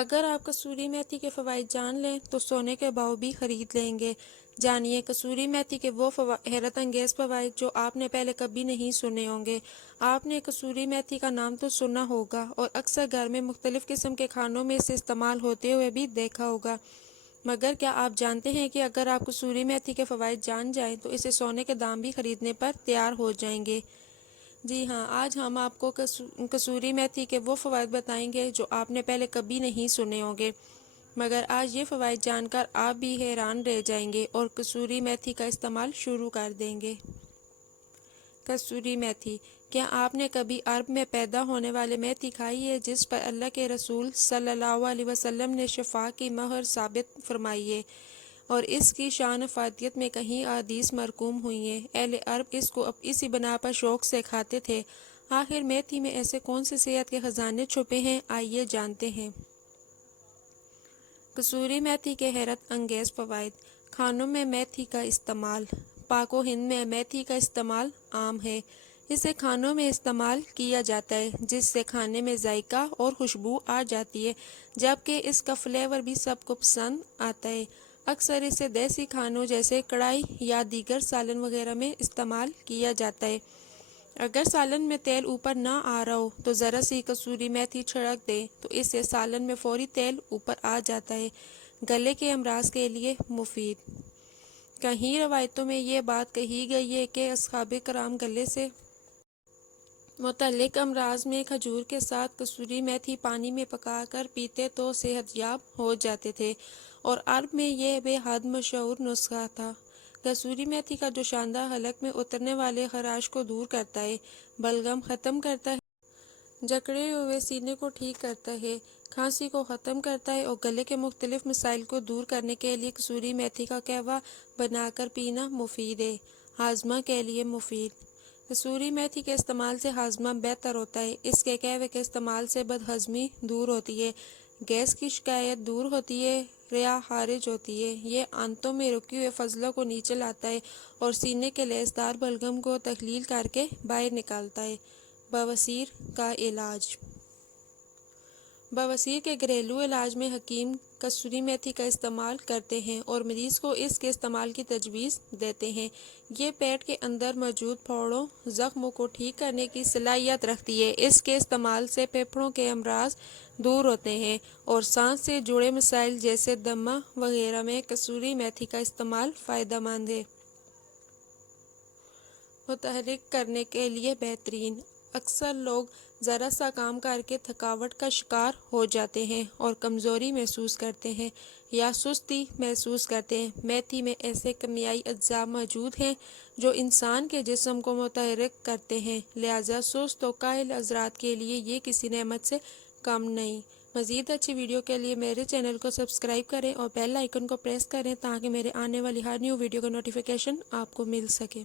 اگر آپ کسوری میتھی کے فوائد جان لیں تو سونے کے بھاؤ بھی خرید لیں گے۔ جانیے کسوری میتھی کے وہ حیرت انگیز فوائد جو آپ نے پہلے کبھی نہیں سنے ہوں گے۔ آپ نے کسوری میتھی کا نام تو سنا ہوگا اور اکثر گھر میں مختلف قسم کے کھانوں میں اسے استعمال ہوتے ہوئے بھی دیکھا ہوگا، مگر کیا آپ جانتے ہیں کہ اگر آپ کسوری میتھی کے فوائد جان جائیں تو اسے سونے کے دام بھی خریدنے پر تیار ہو جائیں گے؟ جی ہاں، آج ہم آپ کو کسوری میتھی کے وہ فوائد بتائیں گے جو آپ نے پہلے کبھی نہیں سنے ہوں گے، مگر آج یہ فوائد جان کر آپ بھی حیران رہ جائیں گے اور کسوری میتھی کا استعمال شروع کر دیں گے۔ کسوری میتھی، کیا آپ نے کبھی عرب میں پیدا ہونے والے میتھی کھائی ہے جس پر اللہ کے رسول صلی اللہ علیہ وسلم نے شفا کی مہر ثابت فرمائی ہے اور اس کی شان افادیت میں کہیں احادیث مرقوم ہوئی ہیں؟ اہل عرب اس کو اسی بنا پر شوق سے کھاتے تھے۔ آخر میتھی میں ایسے کون سے صحت کے خزانے چھپے ہیں، آئیے جانتے ہیں۔ کسوری میتھی کے حیرت انگیز فوائد۔ کھانوں میں میتھی کا استعمال۔ پاک و ہند میں میتھی کا استعمال عام ہے۔ اسے کھانوں میں استعمال کیا جاتا ہے جس سے کھانے میں ذائقہ اور خوشبو آ جاتی ہے، جبکہ اس کا فلیور بھی سب کو پسند آتا ہے۔ اکثر اسے دیسی کھانوں جیسے کڑھائی یا دیگر سالن وغیرہ میں استعمال کیا جاتا ہے۔ اگر سالن میں تیل اوپر نہ آ رہا ہو تو ذرا سی کسوری میتھی چھڑک دیں تو اس سے سالن میں فوری تیل اوپر آ جاتا ہے۔ گلے کے امراض کے لیے مفید۔ کہیں روایتوں میں یہ بات کہی گئی ہے کہ اصحاب کرام گلے سے متعلق امراض میں کھجور کے ساتھ کسوری میتھی پانی میں پکا کر پیتے تو صحت یاب ہو جاتے تھے، اور عرب میں یہ بے حد مشہور نسخہ تھا۔ کسوری میتھی کا جو شاندار حلق میں اترنے والے خراش کو دور کرتا ہے، بلغم ختم کرتا ہے، جکڑے ہوئے سینے کو ٹھیک کرتا ہے، کھانسی کو ختم کرتا ہے اور گلے کے مختلف مسائل کو دور کرنے کے لیے کسوری میتھی کا قہوہ بنا کر پینا مفید ہے۔ ہاضمہ کے لیے مفید۔ کسوری میتھی کے استعمال سے ہاضمہ بہتر ہوتا ہے۔ اس کے قہوے کے استعمال سے بد ہضمی دور ہوتی ہے، گیس کی شکایت دور ہوتی ہے، ریا خارج ہوتی ہے، یہ آنتوں میں رکے ہوئے فضلوں کو نیچے لاتا ہے اور سینے کے لیسدار بلغم کو تخلیل کر کے باہر نکالتا ہے۔ بواسیر کا علاج۔ بواسیر کے گھریلو علاج میں حکیم کسوری میتھی کا استعمال کرتے ہیں اور مریض کو اس کے استعمال کی تجویز دیتے ہیں۔ یہ پیٹ کے اندر موجود پھوڑوں، زخموں کو ٹھیک کرنے کی صلاحیت رکھتی ہے۔ اس کے استعمال سے پھیپھڑوں کے امراض دور ہوتے ہیں اور سانس سے جڑے مسائل جیسے دمہ وغیرہ میں کسوری میتھی کا استعمال فائدہ مند ہے۔ متحرک کرنے کے لیے بہترین۔ اکثر لوگ ذرا سا کام کر کے تھکاوٹ کا شکار ہو جاتے ہیں اور کمزوری محسوس کرتے ہیں یا سستی محسوس کرتے ہیں۔ میتھی میں ایسے کیمیائی اجزاء موجود ہیں جو انسان کے جسم کو متحرک کرتے ہیں، لہذا سست و کاہل حضرات کے لیے یہ کسی نعمت سے کم نہیں۔ مزید اچھی ویڈیو کے لیے میرے چینل کو سبسکرائب کریں اور بیل آئیکن کو پریس کریں تاکہ میرے آنے والی ہر نیو ویڈیو کا نوٹیفیکیشن آپ کو مل سکے۔